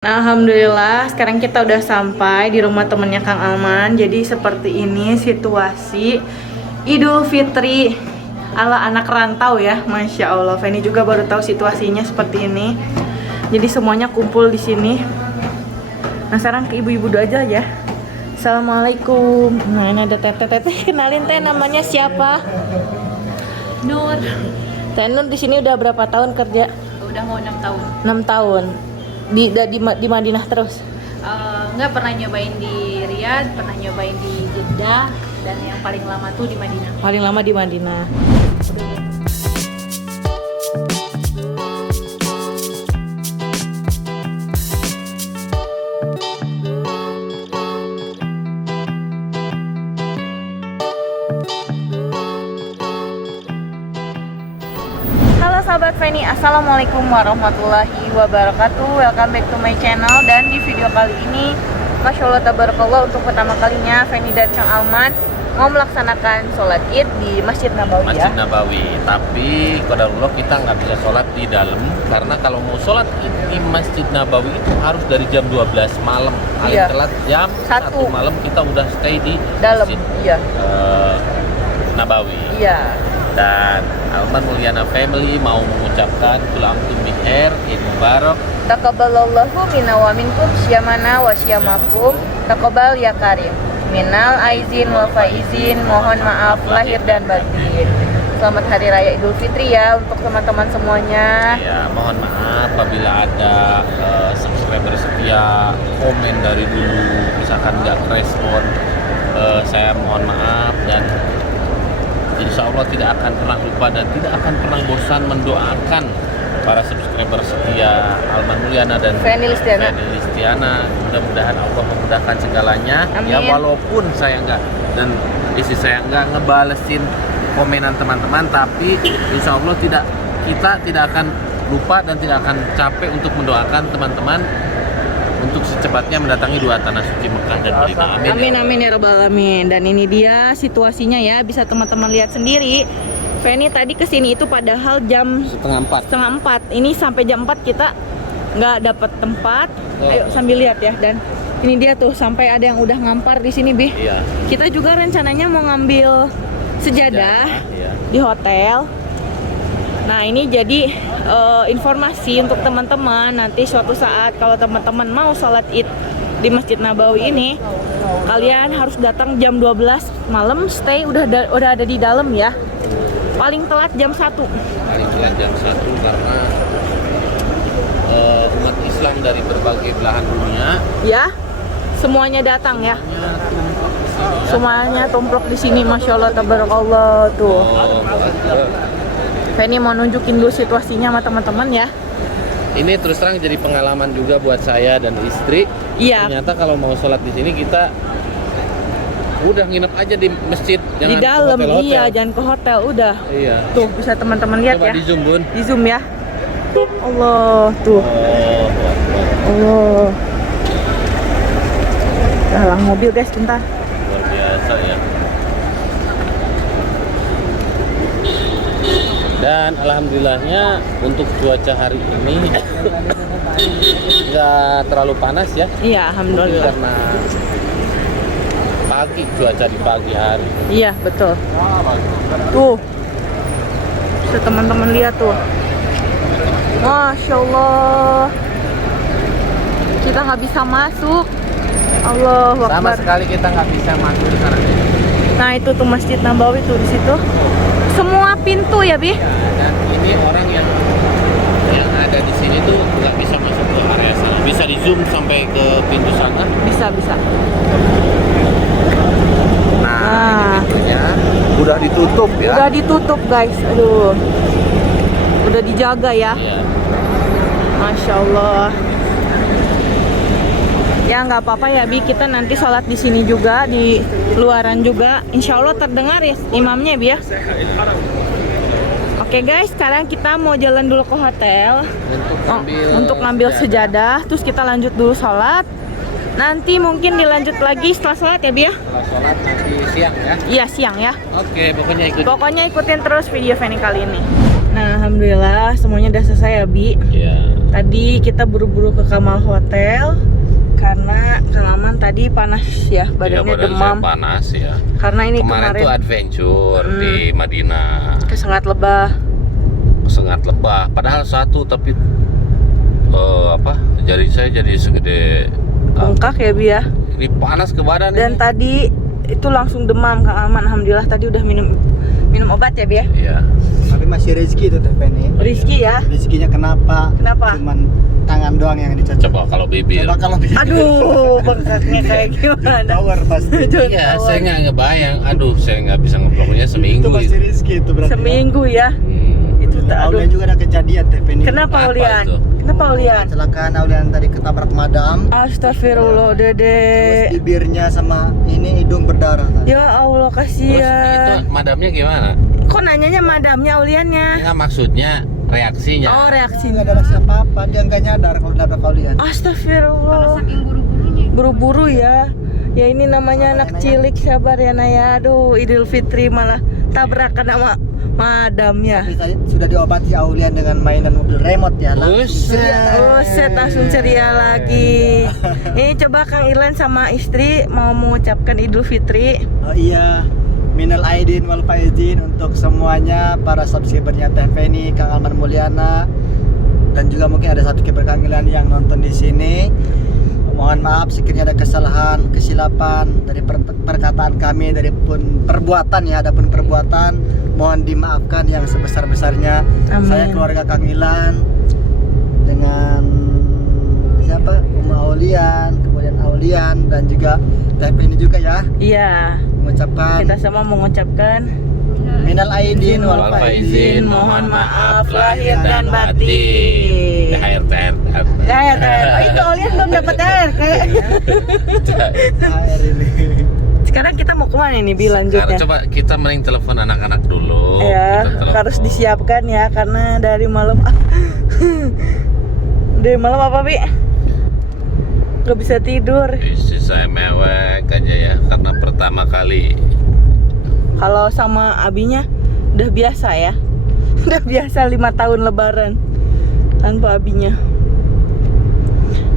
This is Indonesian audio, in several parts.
Nah, alhamdulillah sekarang kita udah sampai di rumah temennya Kang Alman. Jadi seperti ini situasi Idul Fitri ala anak rantau ya. Masya Allah, Feni juga baru tahu situasinya seperti ini. Jadi semuanya kumpul di sini. Nah, sekarang ke ibu-ibu dulu aja ya. Assalamualaikum. Nah, ini ada teteh-teteh. Kenalin teh, namanya siapa? Nur. Teh Nur di sini udah berapa tahun kerja? Udah mau 6 tahun. 6 tahun. Di Madinah terus. Nggak pernah nyobain di Riyadh, pernah nyobain di Jeddah, dan yang paling lama tuh di Madinah. Paling lama di Madinah. Halo sahabat Feni, assalamualaikum warahmatullahi wabarakatuh. Welcome back to my channel. Dan di video kali ini, Masya Allah tabarakallah, untuk pertama kalinya Feni dan Kang Alman mau melaksanakan sholat id di Masjid Nabawi ya. Masjid Nabawi, tapi qadarullah kita nggak bisa sholat di dalam karena kalau mau sholat id di Masjid Nabawi itu harus dari jam 12 malam. Paling Iya. telat jam 1 malam kita udah stay di Dalam, Masjid iya. Nabawi. Iya. Dan Alman Mulyana Family mau mengucapkan Kul amtum bi khair, Id Mubarak. Taqabbalallahu minna wa minkum syamana wa syamakum. Taqabbal ya karim. Minal aizin wal faizin, mohon maaf lahir dan batin. Selamat Hari Raya Idul Fitri ya untuk teman-teman semuanya. Ya, mohon maaf apabila ada subscriber setia komen dari dulu misalkan nggak respon, saya mohon maaf dan insya Allah tidak akan pernah lupa dan tidak akan pernah bosan mendoakan para subscriber setia Alman Mulyana dan Feni Listiana. Mudah-mudahan Allah memudahkan segalanya. Amin. Ya walaupun saya nggak dan istri saya nggak ngebalesin komenan teman-teman, tapi insya Allah kita tidak akan lupa dan tidak akan capek untuk mendoakan teman-teman untuk secepatnya mendatangi dua tanah suci Mekah dan Madinah. Amin. Amin amin ya rabbal alamin. Dan ini dia situasinya ya, bisa teman-teman lihat sendiri. Feni tadi kesini itu padahal jam setengah 4. Ini sampai jam 4 kita nggak dapat tempat. Ayo sambil lihat ya. Dan ini dia tuh sampai ada yang udah ngampar di sini, Bi. Iya. Kita juga rencananya mau ngambil sejadah Iya. di hotel. Nah, ini jadi informasi untuk teman-teman, nanti suatu saat kalau teman-teman mau sholat id di Masjid Nabawi ini, kalian harus datang jam 12 malam, stay udah ada di dalam ya. Paling telat jam 1. Paling telat jam 1 karena umat Islam dari berbagai belahan dunia Ya. Semuanya datang ya. Semuanya tumplok di sini, Masya Allah tabarakallah tuh. Feni mau nunjukin dulu situasinya sama teman-teman ya. Ini terus terang jadi pengalaman juga buat saya dan istri. Iya. Ternyata kalau mau sholat di sini kita udah nginep aja di masjid, jangan Di dalam, ke hotel-hotel. iya, jangan ke hotel, udah. Iya. Tuh bisa teman-teman lihat Coba ya. di zoom bun. Di zoom ya. Allah tuh. Oh, Allah. Dalam mobil guys, bentar. luar biasa ya. Dan alhamdulillahnya untuk cuaca hari ini nggak terlalu panas ya. Iya, Mungkin alhamdulillah. karena pagi, cuaca di pagi hari. Iya, betul. Tuh. Bisa teman-teman lihat tuh. Masya Allah. Kita nggak bisa masuk. Allahu Sama Akbar. sekali kita nggak bisa masuk di sana. Nah, itu tuh Masjid Nabawi tuh di situ. Semua pintu ya, Bi? Dan ini orang yang ada di sini tuh nggak bisa masuk ke area sana. Bisa di zoom sampai ke pintu sana. Bisa. Nah, ini pintunya udah ditutup ya. Udah ditutup, guys. Aduh. Udah dijaga ya. Iya. Masya Allah. Ya nggak apa-apa ya, Bi, kita nanti sholat di sini juga, di luaran juga. Insya Allah terdengar ya imamnya, Bi ya. Oke guys, sekarang kita mau jalan dulu ke hotel untuk ngambil sejadah. Terus kita lanjut dulu sholat. Nanti mungkin dilanjut lagi setelah sholat ya, Bi ya. Setelah sholat nanti siang ya. Iya, siang ya. Oke, pokoknya Ikutin terus video Feni kali ini. Nah, alhamdulillah semuanya udah selesai ya, Bi. Iya. Tadi kita buru-buru ke Kamal Hotel karena Kang Aman tadi panas ya, badannya badan demam. saya panas ya. Karena ini Kemarin tuh adventure di Madinah. Kesengat lebah. Sengat lebah. Padahal satu tapi jari saya jadi segede Bengkak ya Bi ya. ini panas ke badan Dan ini. tadi itu langsung demam Kang Aman. Alhamdulillah tadi udah minum obat ya Bi ya. Iya. Tapi masih rezeki itu Teh Penny. Rizky ya. Rezekinya kenapa? Kenapa? Cuman tangan doang yang dicocok. Coba kalau bibir. Coba kalau bibir. Aduh, bengkaknya kayak gimana? Tower pasti. Iya, saya nggak ngebayang. Aduh, saya nggak bisa ngebloknya seminggu. Itu pasti Itu. rezeki itu berarti. Seminggu ya. Itu tak aduh. Aulian juga ada kejadian Teh Penny. Kenapa Apa Aulian? itu? Kenapa Aulian? Kecelakaan Aulian tadi ketabrak madam. Astagfirullah Terus Dede. bibirnya sama ini hidung berdarah tadi. Ya Allah Terus kasihan. itu madamnya gimana? Kok nanyanya madamnya Auliannya? Enggak, maksudnya reaksinya. Oh Nggak reaksinya. ada rasa apa-apa, dia nggak nyadar kalau nabrak Aulian. Astagfirullah. Saking buru-burunya. Buru-buru ya. Ya ini namanya anak cilik, sabar ya Naya. Aduh, Idul Fitri malah tabrakan sama madamnya. Tapi tadi sudah diobati Aulian dengan mainan mobil remote ya. Set langsung ceria lagi. Ini coba Kang Irlan sama istri mau mengucapkan Idul Fitri. Oh iya, minal aidin wal faizin untuk semuanya para subscribernya Teh Penny, Kang Alman Mulyana, dan juga mungkin ada satu keber Kang Irlan yang nonton di sini. Mohon maaf sekiranya ada kesalahan, kesilapan dari perkataan kami, dari pun perbuatan ya, ada pun perbuatan, mohon dimaafkan yang sebesar-besarnya. Amin. Saya keluarga Kang Ilan dengan siapa? Aulian, kemudian Aulian dan juga Teh Penny juga ya, Iya, mengucapkan kita semua mengucapkan minal aidin wal faizin. mohon maaf lahir dan batin. THR. Air. Oh, itu Aulian belum dapat air. Air ini. Sekarang kita mau kemana nih Bi Sekarang lanjutnya? coba kita mending telepon anak-anak dulu. Ya, Kita telepon. harus disiapkan ya karena dari malam apa Bi? Gak bisa tidur. Istri saya mewek aja ya, karena pertama kali. Kalau sama abinya udah biasa ya. Udah biasa 5 tahun lebaran tanpa abinya.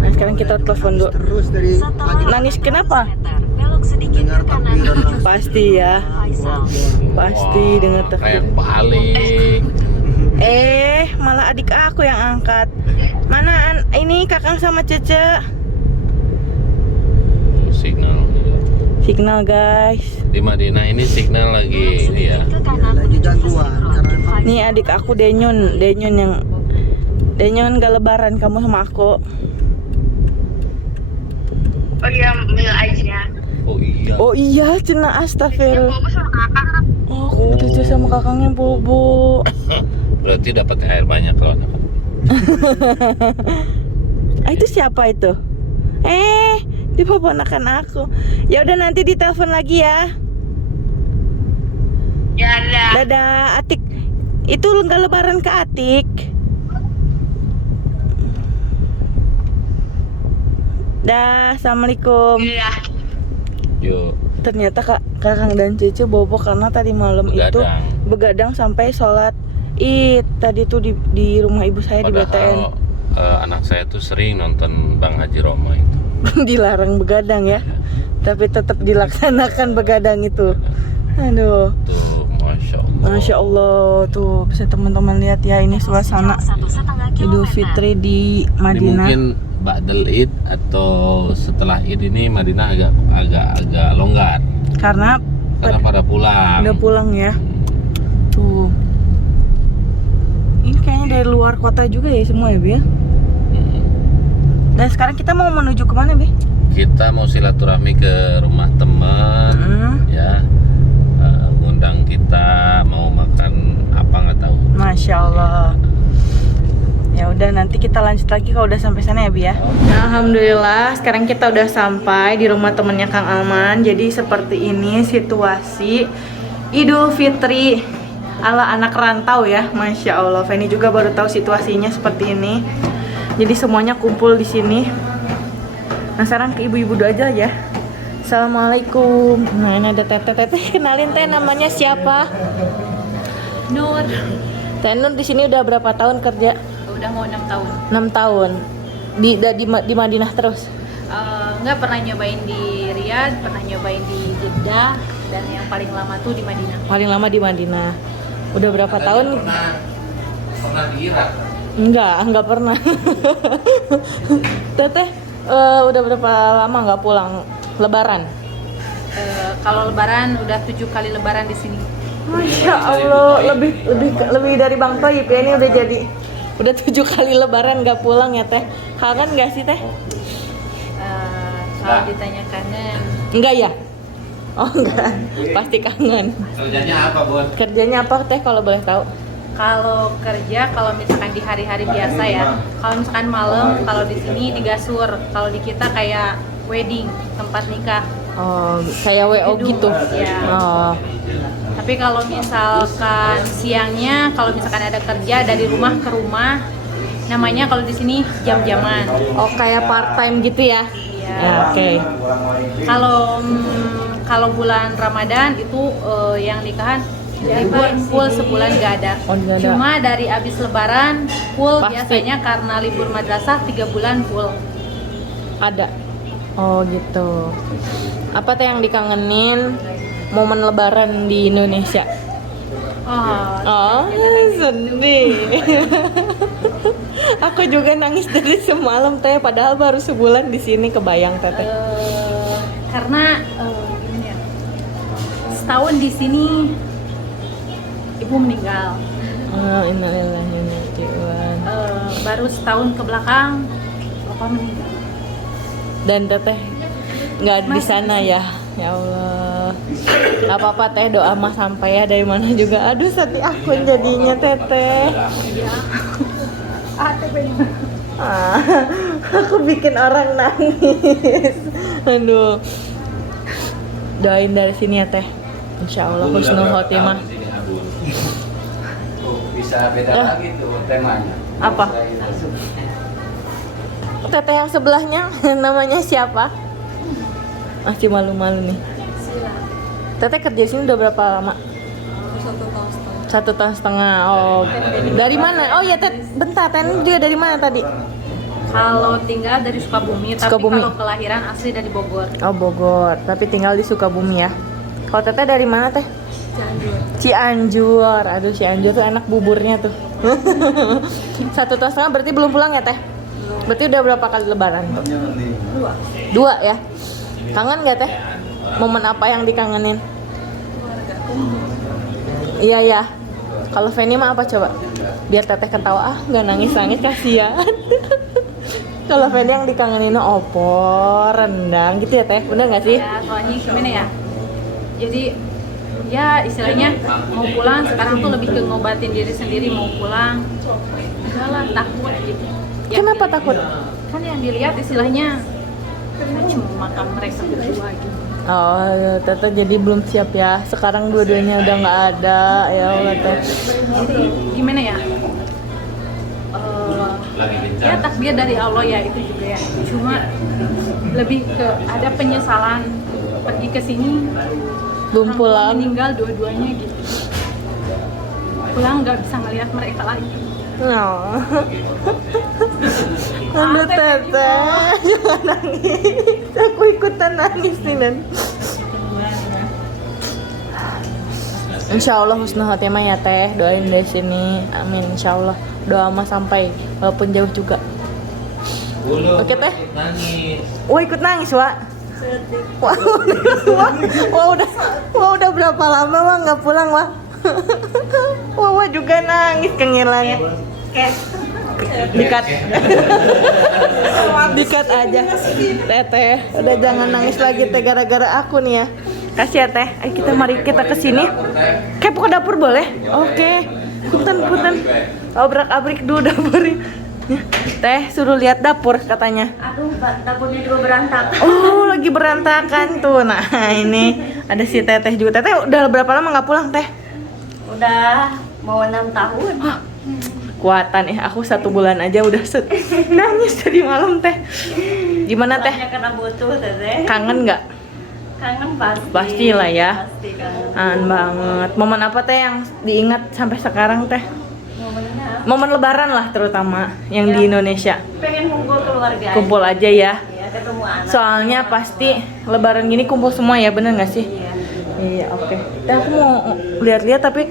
Nah sekarang kita telepon dulu. Terus dari pagi Nangis kenapa? dengar takbiran langsung. Pasti ya. Pasti Wah, dengar kayak takbir. paling. Malah adik aku yang angkat. Mana ini Kakang sama Cece? Signal Signal guys. di Madinah ini signal lagi ini ya. Lagi gangguan karena memang Nih adik aku Denyon gak lebaran kamu sama aku. Oh iya, mil aja. Oh iya. Oh iya, cina astagfirullah. Bobo sama kakak kan. Oh, Cece sama kakangnya bobo. Berarti dapat air banyak loh. Itu siapa itu? Dia ponakan aku. Ya udah nanti ditelepon lagi ya. Ya ada. Dadah Atik. Itu nggak lebaran ke Atik. Dah, assalamualaikum. Iya. Yuk. Ternyata Kakang dan Cece bobo karena tadi malam itu Begadang. begadang sampai sholat Id. Tadi tuh di rumah ibu saya di BTN. Padahal anak saya tuh sering nonton Bang Haji Romo itu. Dilarang begadang ya. Tapi tetap dilaksanakan begadang itu. Aduh. Tuh, Masya Allah. Masya Allah tuh bisa teman-teman lihat ya ini suasana Idul Fitri di Ini Madinah. mungkin Ba'dal Id atau setelah Id ini Madinah agak longgar Karena karena pada pulang. udah pulang ya. Tuh. Ini kayaknya dari luar kota juga ya semua ya Bi ya. Mm-mm. Dan sekarang kita mau menuju kemana Bi? Kita mau silaturahmi ke rumah teman, ya. Ngundang kita mau makan apa nggak tahu. Masya Allah. Ya udah nanti kita lanjut lagi kalau udah sampai sana ya Bi ya. Nah, alhamdulillah sekarang kita udah sampai di rumah temennya Kang Alman. Jadi seperti ini situasi Idul Fitri ala anak rantau ya. Masya Allah. Feni juga baru tahu situasinya seperti ini. Jadi semuanya kumpul di sini. Nah sekarang ke ibu-ibu dulu aja ya. Assalamualaikum. Nah ini ada teteh. Kenalin teh namanya siapa? Nur. Teh Nur di sini udah berapa tahun kerja? udah mau 6 tahun. 6 tahun. Di Madinah terus. Nggak pernah nyobain di Riyadh, pernah nyobain di Jeddah, dan yang paling lama tuh di Madinah. Paling lama di Madinah. Udah berapa tahun? Pernah di Irak. Enggak pernah. Teteh udah berapa lama nggak pulang Lebaran? Kalau Lebaran udah 7 kali Lebaran di sini. Masya Allah, lebih dari Bang Toyib ya, ini udah 7 kali Lebaran nggak pulang ya teh. Kangen nggak sih teh? Kalau ditanya kangen, Enggak ya? Oh enggak, pasti kangen. Kerjanya apa, Bun? Kerjanya apa teh kalau boleh tahu? kalau kerja, kalau misalkan di hari-hari biasa ya, kalau misalkan malam, kalau di sini di gasur, kalau di kita kayak wedding, tempat nikah. Oh, kayak WO gitu. Ya. Oh, Tapi kalau misalkan siangnya, kalau misalkan ada kerja dari rumah ke rumah, namanya kalau di sini jam-jaman. oh kayak part time gitu ya? Iya. Ya, oke. Kalau bulan Ramadan itu yang nikahan libur full sebulan nggak ada. Oh, nggak ada. Cuma dari abis Lebaran full Pasti. biasanya karena libur madrasah 3 bulan full. Ada. Oh gitu. Apa teh yang dikangenin momen Lebaran di Indonesia? Oh, sedih. Aku juga nangis dari semalam teh, padahal baru sebulan di sini, kebayang teteh. Karena gimana ya, setahun di sini ibu meninggal. Oh, innalillahi wa inna ilaihi raji'un. Baru setahun ke belakang bapak meninggal. Dan teteh nggak ada di sana ya. Ya Allah. Gak apa-apa teh, doa mah sampai ya dari mana juga. Aduh, sedih aku jadinya teteh. Iya. Aku bikin orang nangis. Aduh. Doain dari sini ya teh. Insya Allah husnul khotimah. Bisa beda lagi tuh temanya. Apa? Teteh yang sebelahnya namanya siapa? Masih malu-malu nih. Teteh kerja di sini udah berapa lama? 1 tahun setengah. Oh, dari mana? Oh ya, bentar, Teh juga dari mana tadi? Kalau tinggal dari Sukabumi, tapi Sukabumi. kalau kelahiran asli dari Bogor. Oh, Bogor, tapi tinggal di Sukabumi ya. Kalau Teteh dari mana teh? Cianjur. Aduh, Cianjur tuh enak buburnya tuh. 1 tahun setengah berarti belum pulang ya teh? Berarti udah berapa kali Lebaran? 2 ya. Kangen gak teh? Momen apa yang dikangenin? Iya ya. Kalau Feni mah apa coba? Biar teteh ketawa, nggak nangis kasihan. Kalau Feni yang dikangenin opor, rendang gitu ya teh, bener nggak sih? Ya, soalnya gimana ya? Jadi ya istilahnya mau pulang sekarang tuh lebih ke ngobatin diri sendiri, mau pulang. Udahlah, takut gitu. Kenapa takut? Kan yang dilihat istilahnya cuma makam mereka berdua gitu. Oh, ya, teteh jadi belum siap ya. Sekarang dua-duanya udah nggak ada, ya Allah teh. Jadi gimana ya? Ya takdir dari Allah ya itu juga ya. Cuma lebih ke ada penyesalan pergi ke sini Belum orang tua pulang. meninggal dua-duanya gitu. Pulang nggak bisa ngelihat mereka lagi. Oh. Aduh teteh, jangan nangis. Aku ikutan nangis nih dan. Insya Allah husnul khotimah ya teh, doain dari sini, amin insya Allah. Doa mah sampai walaupun jauh juga. Oke teh. Nangis. Wah ikut nangis Wak. Wah udah berapa lama Wak nggak pulang Wak? Wah juga nangis kengilannya. Dikat aja teteh, udah jangan nangis lagi teh gara-gara aku nih ya. Kasih ya teh. Ayo mari kita kesini. Kepo ke dapur boleh? Oke. Punten. Obrak-abrik dulu dapurnya. Teh suruh lihat dapur katanya. Aduh, dapurnya juga berantakan. Oh lagi berantakan tuh. Nah ini ada si teteh juga. Teteh udah berapa lama nggak pulang teh? Udah mau 6 tahun. Kuatan ya, aku 1 bulan aja udah nangis tadi malam teh. Gimana teh? Soalnya kena butuh teteh. Kangen nggak? Kangen pasti. Pastilah ya. Pasti kangen. Kangen banget. Momen apa teh yang diingat sampai sekarang teh? Momennya apa? Momen lebaran lah terutama yang di Indonesia. Pengen kumpul keluarga. Kumpul aja ya. Iya, ketemu anak. Soalnya pasti lebaran gini kumpul semua ya, bener nggak sih? Iya. Iya, oke. Teh aku mau lihat-lihat tapi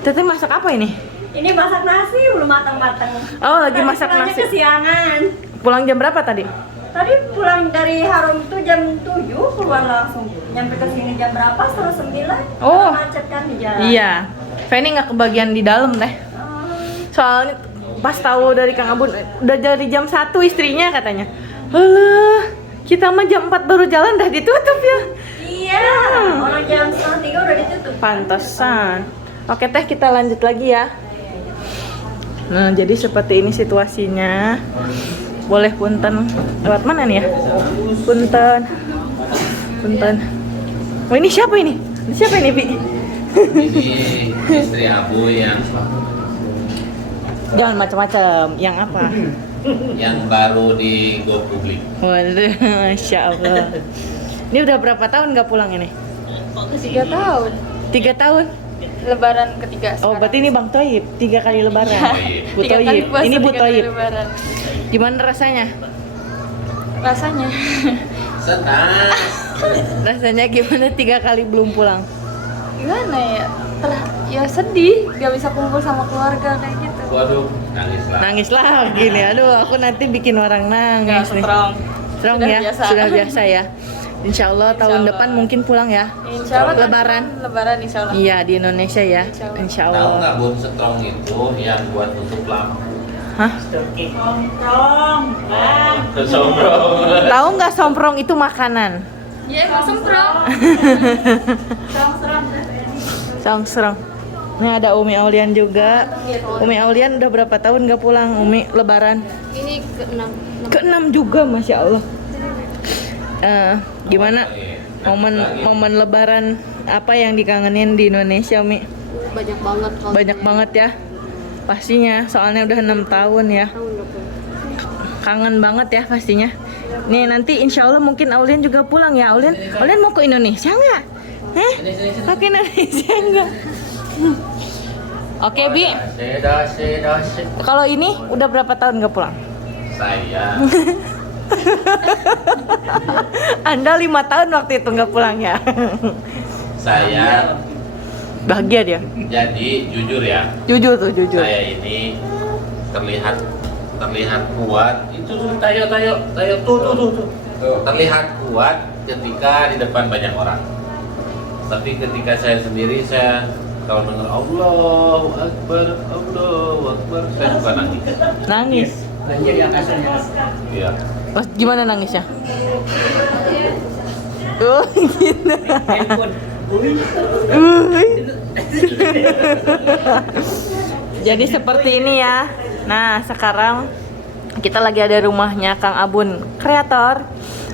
Teteh masak apa ini? Ini masak nasi belum matang-matang. Oh, lagi Tadi masak pulangnya nasi. kesiangan. Pulang jam berapa tadi? Tadi pulang dari Harum tuh jam 7 keluar langsung. Nyampe ke sini jam berapa? 9. Oh. Macet kan di jalan. Iya. Feni nggak kebagian di dalam teh. Oh. Soalnya pas tahu dari Kang Abun udah dari jam 1 istrinya katanya. Alah, kita mah jam 4 baru jalan dah ditutup ya. Iya. Orang jam 2:30 udah ditutup. Pantesan. Oke teh, kita lanjut lagi ya. Nah, jadi seperti ini situasinya. Boleh punten lewat mana nih ya? Punten. Punten. Oh, ini siapa ini? Ini siapa ini, Bi? Ini istri Abu yang Jangan macam-macam. Yang apa? baru di Go Publik. Waduh, Masya Allah. Ini udah berapa tahun nggak pulang ini? 3 tahun. 3 tahun? Lebaran ketiga Oh, berarti ini Bang Toyib 3 kali lebaran. Bu 3 kali Toyib. puasa, Ini Bu 3 kali Toyib. lebaran. Gimana rasanya? Rasanya Senang. Rasanya gimana 3 kali belum pulang? gimana ya? Ya sedih, gak bisa kumpul sama keluarga kayak gitu. Waduh, nangis lah. Nangis lagi nih. Aduh, aku nanti bikin orang nangis nih. Strong. Strong Sudah ya. biasa. Sudah biasa ya. Insya Allah tahun Allah. depan mungkin pulang ya. Insya Allah Lebaran. Lebaran insya Allah. Iya, di Indonesia ya. Insya Tahu Allah. nggak Bun, strong itu yang buat tutup lampu? Hah? Sombrong. Tahu nggak somprong itu makanan? Ya emang semprong. Songsrong. Ini ada Umi Aulian juga. Umi Aulian udah berapa tahun nggak pulang Umi lebaran? Ini ke-6. Ke-6 juga, Masya Allah. Gimana momen lebaran apa yang dikangenin di Indonesia, Umi? Banyak banget kalau Banyak banget ya. Pastinya, soalnya udah 6 tahun ya. Kangen banget ya pastinya. Nih nanti insya Allah mungkin Aulian juga pulang ya. Aulian mau ke Indonesia nggak? Mau ke Indonesia nggak? Oke Bi, kalau ini udah berapa tahun nggak pulang? Saya Anda 5 tahun waktu itu nggak pulang ya? saya Bahagia dia. jadi jujur ya, Jujur tuh, jujur. saya ini terlihat kuat. Itu tayo tuh. Terlihat kuat ketika di depan banyak orang. Tapi ketika saya sendiri, saya kalau dengar Allahu Akbar, saya suka nangis. Nangis. Iya. Mas, gimana nangisnya? Oh, gitu. Jadi seperti ini ya. Nah, sekarang kita lagi ada rumahnya Kang Abun kreator.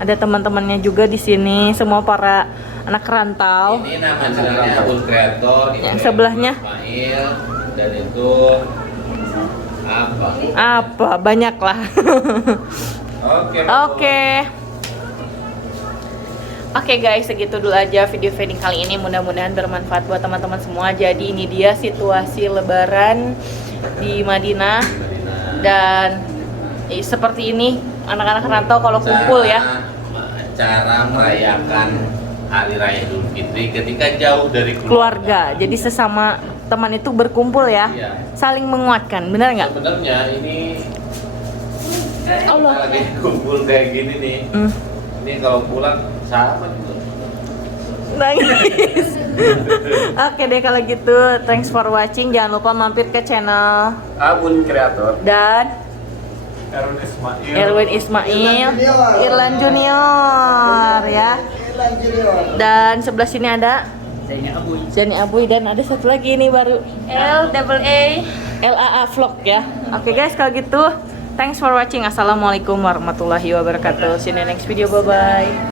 Ada teman-temannya juga di sini, semua para anak rantau. Ini nama channelnya Abun Kreator. Yang sebelahnya? Ismail, dan itu apa? Apa? Banyak lah. Oke. Oke guys, segitu dulu aja video Feni kali ini. Mudah-mudahan bermanfaat buat teman-teman semua. Jadi ini dia situasi Lebaran di Madinah. Dan seperti ini anak-anak rantau kalau kumpul ya. Cara merayakan Hari Raya Idul Fitri ketika jauh dari Keluarga. Jadi sesama teman itu berkumpul ya. Iya. Saling menguatkan, benar nggak? Sebenarnya ini Allah. kita lagi kumpul kayak gini nih. Ini kalau pulang sama juga. Nangis. Oke deh kalau gitu, thanks for watching. Jangan lupa mampir ke channel Abun Kreator. dan Erwin Ismail, Irlan Junior ya. Dan sebelah sini ada Zani Abuy dan ada satu lagi ini baru LAA Vlog ya. Oke guys kalau gitu, thanks for watching. Assalamualaikum warahmatullahi wabarakatuh. See you in the next video, bye bye.